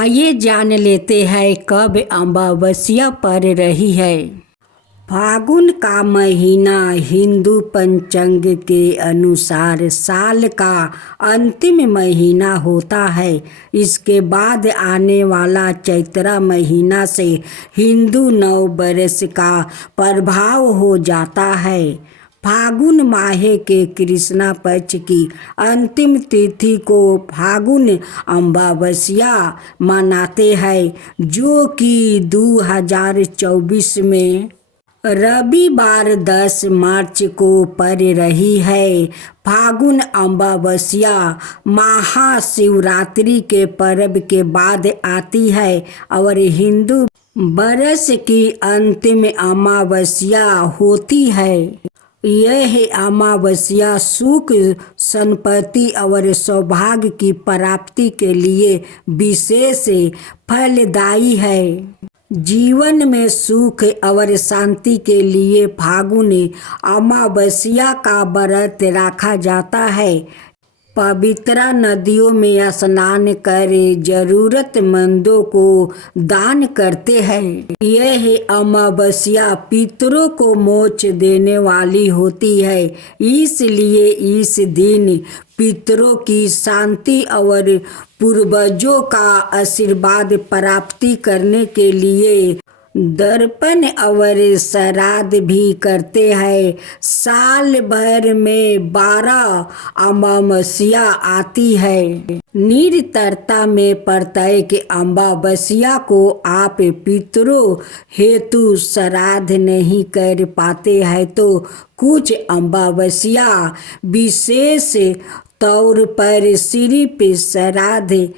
आइए जान लेते हैं कब अमावस्या पड़ रही है। फागुन का महीना हिंदू पंचांग के अनुसार साल का अंतिम महीना होता है। इसके बाद आने वाला चैत्र महीना से हिंदू नव वर्ष का प्रभाव हो जाता है। फागुन माह के कृष्णा पक्ष की अंतिम तिथि को फागुन अमावस्या मनाते हैं, जो कि 2024 में रविवार 10 मार्च को पड़ रही है। फागुन अमावस्या महाशिवरात्रि के पर्व के बाद आती है और हिंदू वर्ष की अंतिम अमावस्या होती है। यह अमावस्या सुख, संपत्ति और सौभाग्य की प्राप्ति के लिए विशेष फलदायी है। जीवन में सुख और शांति के लिए फागुन अमावस्या का व्रत रखा जाता है। पवित्र नदियों में स्नान कर जरूरतमंदों को दान करते हैं। यह अमावस्या पितरों को मोक्ष देने वाली होती है, इसलिए इस दिन पितरों की शांति और पूर्वजों का आशीर्वाद प्राप्ति करने के लिए दर्पण और श्राद्ध भी करते हैं। साल भर में 12 अमावस्या आती है। निरंतरता में प्रत्येक अमावस्या को आप पितरों हेतु श्राद्ध नहीं कर पाते हैं तो कुछ अमावस्या विशेष तौर पर सिर्फ श्राद्ध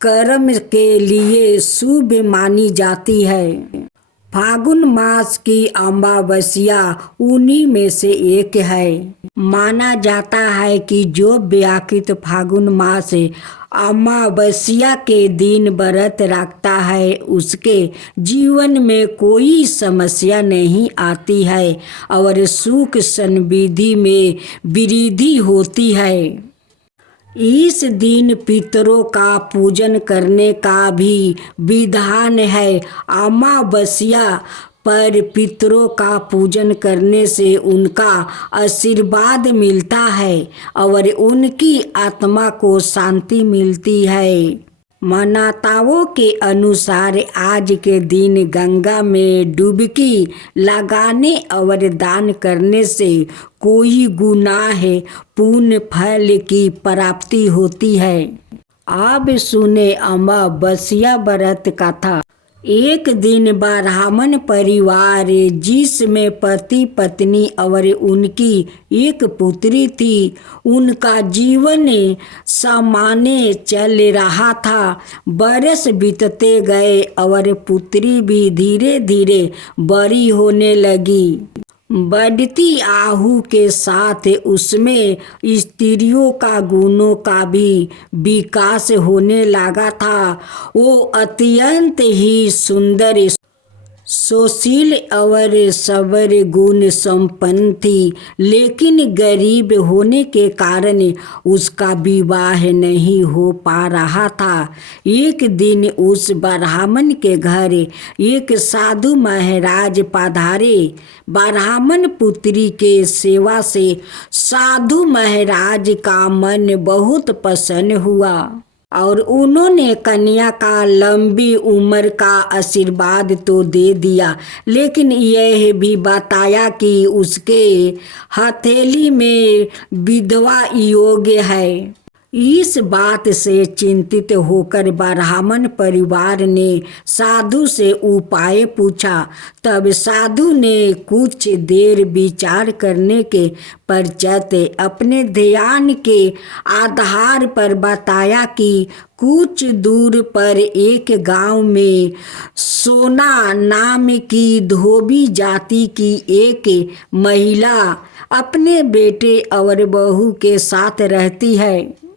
कर्म के लिए शुभ मानी जाती है। फागुन मास की अमावस्या उन्हीं में से एक है। माना जाता है कि जो व्याकृत फागुन मास अमावस्या के दिन व्रत रखता है, उसके जीवन में कोई समस्या नहीं आती है और सुख समृद्धि में वृद्धि होती है। इस दिन पितरों का पूजन करने का भी विधान है। अमावस्या पर पितरों का पूजन करने से उनका आशीर्वाद मिलता है और उनकी आत्मा को शांति मिलती है। मान्यताओं के अनुसार आज के दिन गंगा में डुबकी लगाने और दान करने से कोई गुनाह पुण्य फल की प्राप्ति होती है। अब सुने अमावस्या व्रत कथा। एक दिन ब्राह्मण परिवार, जिसमें पति पत्नी और उनकी एक पुत्री थी, उनका जीवन सामान्य चल रहा था। बरस बीतते गए और पुत्री भी धीरे धीरे बड़ी होने लगी। बढ़ती आयु के साथ उसमें स्त्रियों का गुणों का भी विकास होने लगा था। वो अत्यंत ही सुंदर, सुशील और सबर गुण संपन्न थी, लेकिन गरीब होने के कारण उसका विवाह नहीं हो पा रहा था। एक दिन उस ब्राह्मण के घर एक साधु महाराज पधारे। ब्राह्मण पुत्री के सेवा से साधु महाराज का मन बहुत प्रसन्न हुआ और उन्होंने कन्या का लंबी उम्र का आशीर्वाद तो दे दिया, लेकिन यह भी बताया कि उसके हथेली में विधवा योग्य है। इस बात से चिंतित होकर ब्राह्मण परिवार ने साधु से उपाय पूछा। तब साधु ने कुछ देर विचार करने के पश्चात अपने ध्यान के आधार पर बताया कि कुछ दूर पर एक गांव में सोना नाम की धोबी जाति की एक महिला अपने बेटे और बहू के साथ रहती है,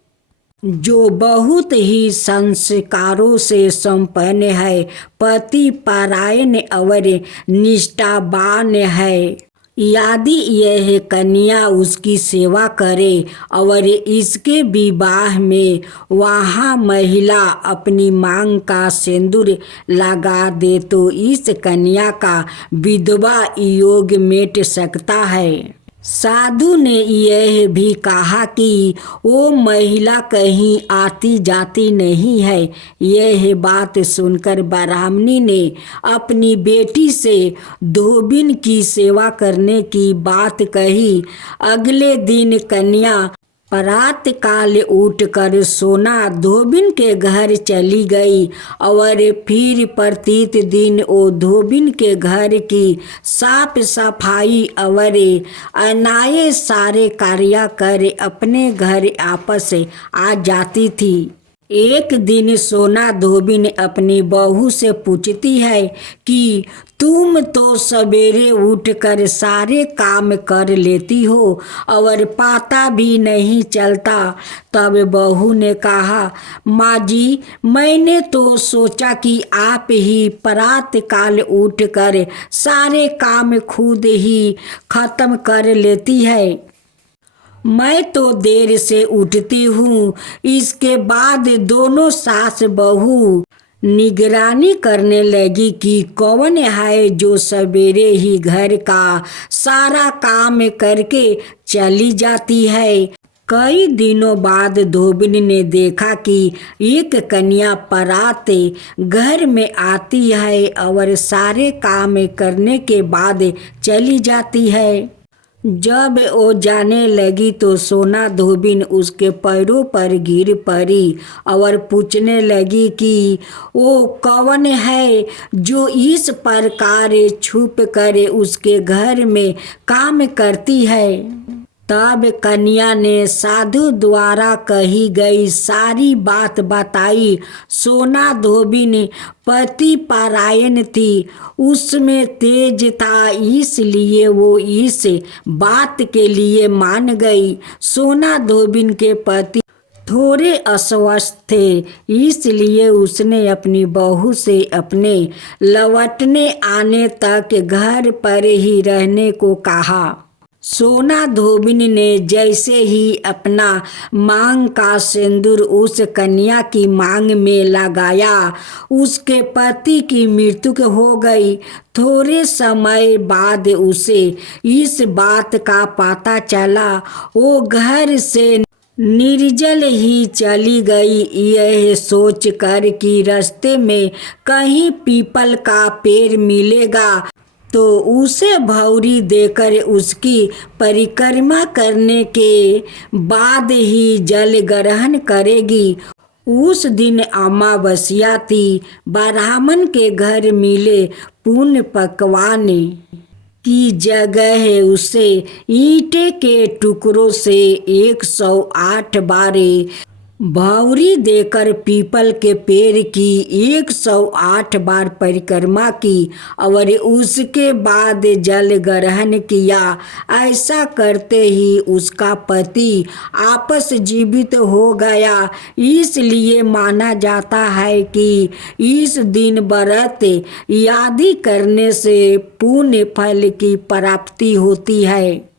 जो बहुत ही संस्कारों से संपन्न है, पति परायण और निष्ठावान है। यदि यह कन्या उसकी सेवा करे और इसके विवाह में वहाँ महिला अपनी मांग का सिंदूर लगा दे तो इस कन्या का विधवा योग मिट सकता है। साधु ने यह भी कहा कि वो महिला कहीं आती जाती नहीं है। यह बात सुनकर ब्राह्मणी ने अपनी बेटी से धोबिन की सेवा करने की बात कही। अगले दिन कन्या प्रात काल उठकर सोना धोबिन के घर चली गई और फिर प्रत्येक दिन वो धोबिन के घर की साफ सफाई और अन्य सारे कार्य कर अपने घर वापस आ जाती थी। एक दिन सोना धोबिन अपनी बहू से पूछती है कि तुम तो सवेरे उठकर सारे काम कर लेती हो और पता भी नहीं चलता। तब बहू ने कहा, माँ जी, मैंने तो सोचा कि आप ही प्रात काल उठकर सारे काम खुद ही खत्म कर लेती है। मैं तो देर से उठती हूँ। इसके बाद दोनों सास बहू निगरानी करने लगी कि कौन है जो सवेरे ही घर का सारा काम करके चली जाती है। कई दिनों बाद धोबिन ने देखा कि एक कन्या प्रात घर में आती है और सारे काम करने के बाद चली जाती है। जब वो जाने लगी तो सोना धोबिन उसके पैरों पर गिर पड़ी और पूछने लगी कि वो कौन है जो इस प्रकार छुप कर उसके घर में काम करती है। तब कन्या ने साधु द्वारा कही गई सारी बात बताई। सोना धोबिन पति परायण थी, उसमें तेज था, इसलिए वो इस बात के लिए मान गई। सोना धोबिन के पति थोड़े अस्वस्थ थे, इसलिए उसने अपनी बहू से अपने लौटने आने तक घर पर ही रहने को कहा। सोना धोबिन ने जैसे ही अपना मांग का सिंदूर उस कन्या की मांग में लगाया, उसके पति की मृत्यु हो गई। थोड़े समय बाद उसे इस बात का पता चला। वो घर से निर्जल ही चली गई, यह सोचकर कि रास्ते में कहीं पीपल का पेड़ मिलेगा तो उसे भौरी देकर उसकी परिक्रमा करने के बाद ही जल ग्रहण करेगी। उस दिन अमावस्या थी। ब्राह्मण के घर मिले पुण्य पकवान की जगह उसे ईंटे के टुकड़ों से 108 बार भौरी देकर पीपल के पेड़ की 108 बार परिक्रमा की और उसके बाद जल ग्रहण किया। ऐसा करते ही उसका पति आपस जीवित हो गया। इसलिए माना जाता है कि इस दिन व्रत आदि करने से पुण्य फल की प्राप्ति होती है।